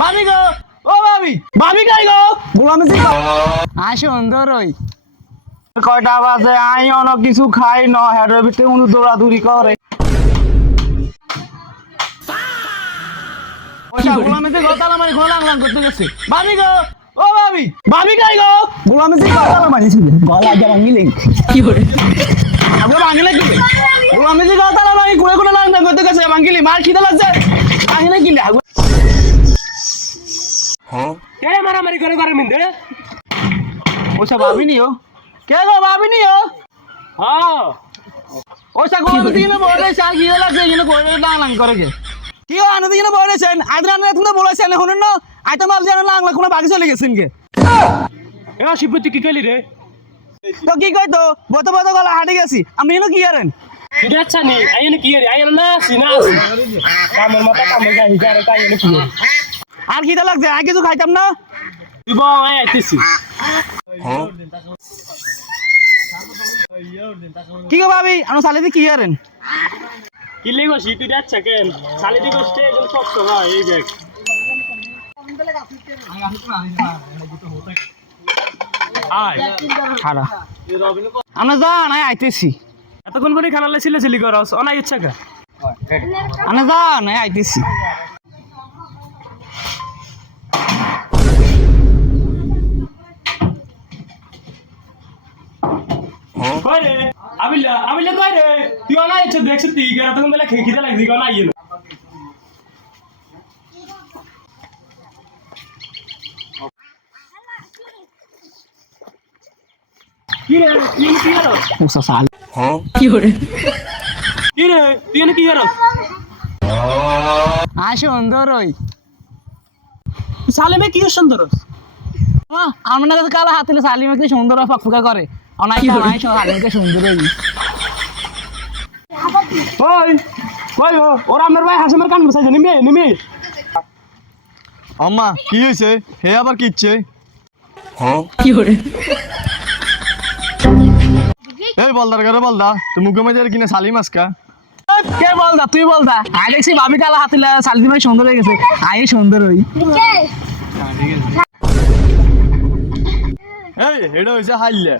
ভাবি গো, ও ভাবি, ভাবি কই গো? গোলামি জি আয় সুন্দর ওই কয়টা বাজে আই অনেক কিছু খাই ন হেডের ভিতরে উনি দৌড়াদৌড়ি করে। ওইটা গোলামি জি গতালা মারি ঘোলা লাং করতে গেছে। ভাবি গো, ও ভাবি, ভাবি কই গো? গোলামি জি গতালা মারিছে গলা যা ভাঙিলে কি করে আগে ভাঙিলে কি গোলামি জি গতালা মারি কুড়ে কুড়ে লাং করতে গেছে ভাঙিলি মার খিদে লাগছে ভাঙিলে কি লাগবে কে মারামারি করে ঘরের মধ্যে? ওইসব ভাবি নিও কে গো ভাবি নিও হ্যাঁ ওইসব গোলামি জি না বলে চা গিয়ে লাগছে যেন করে লাং লাং করে গে কি আনে দিনে বলেছেন আদরান তুমি বলেছেন শুনুন না আইতো মাল জানা লাং লাং কোনো বাকি চলে গেছেন কে এ শিবতি কি কইলি রে? তো কি কইতো বত বত গলা হাঁটে গেছি আমি এনো কি করেন তুই আচ্ছা নি আইনে কি রে? আইনে না সিনাস কামের মাথা কামে যা হিজারে তাই এনে কি রে? আর খিদে লাগছে আর কিছু খাইতাম না তুই বাবা আই আইতেছি। কি গো ভাবি আমি সালিদি কি করেন কি লেগো তুই আচ্ছা কেন? শালি দি কষ্টে এগুলো কষ্ট হয় এই দেখ। আয় খারা আমরা যান আই আইতেছি এতক্ষণ করে খানালে ছিলে করস অনাই ইচ্ছা কা? আমরা যান আই আইতেছি কই রে আবিলা আবিলা কই রে? তুই অনাই ইচ্ছা দেখছ তুই গেরা তখন বেলা খিদে লাগছি কোন আইয়ে না। কি রে তুই কি করস? ওসা সাল কি করে কি রে তুই এনে কি করস? আয় সুন্দর ওই সালেমে কি সুন্দর? আমার কাছে কালা হাতিলে সালিমাকে সুন্দর ফকফকা করে অনাই অনাই সালিমাকে সুন্দর ওই ওই কই ও ওরা আমার ভাই হাসিমার কান বসাইছে নিমে আম্মা কি হয়েছে হে আবার কি ইচ্ছে কি করে এই বলদার করে বলদা তুই মুখে মাঝে কিনা সালি মাসকা কে বল দা তুই বল দা আই দেখছি ভাবি কালা হাতিলে সালিমাই সুন্দর হয়ে গেছে আই সুন্দর ওই এই এটা হয়েছে হাইলে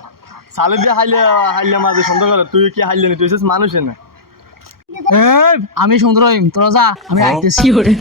সালে দিয়ে হাইলে হাইলে মাঝে সুন্দর করে তুই কি হাইলে নি তুই হচ্ছিস মানুষ না আমি সুন্দর হইম তোরা যা আমি আইতেছি কি করে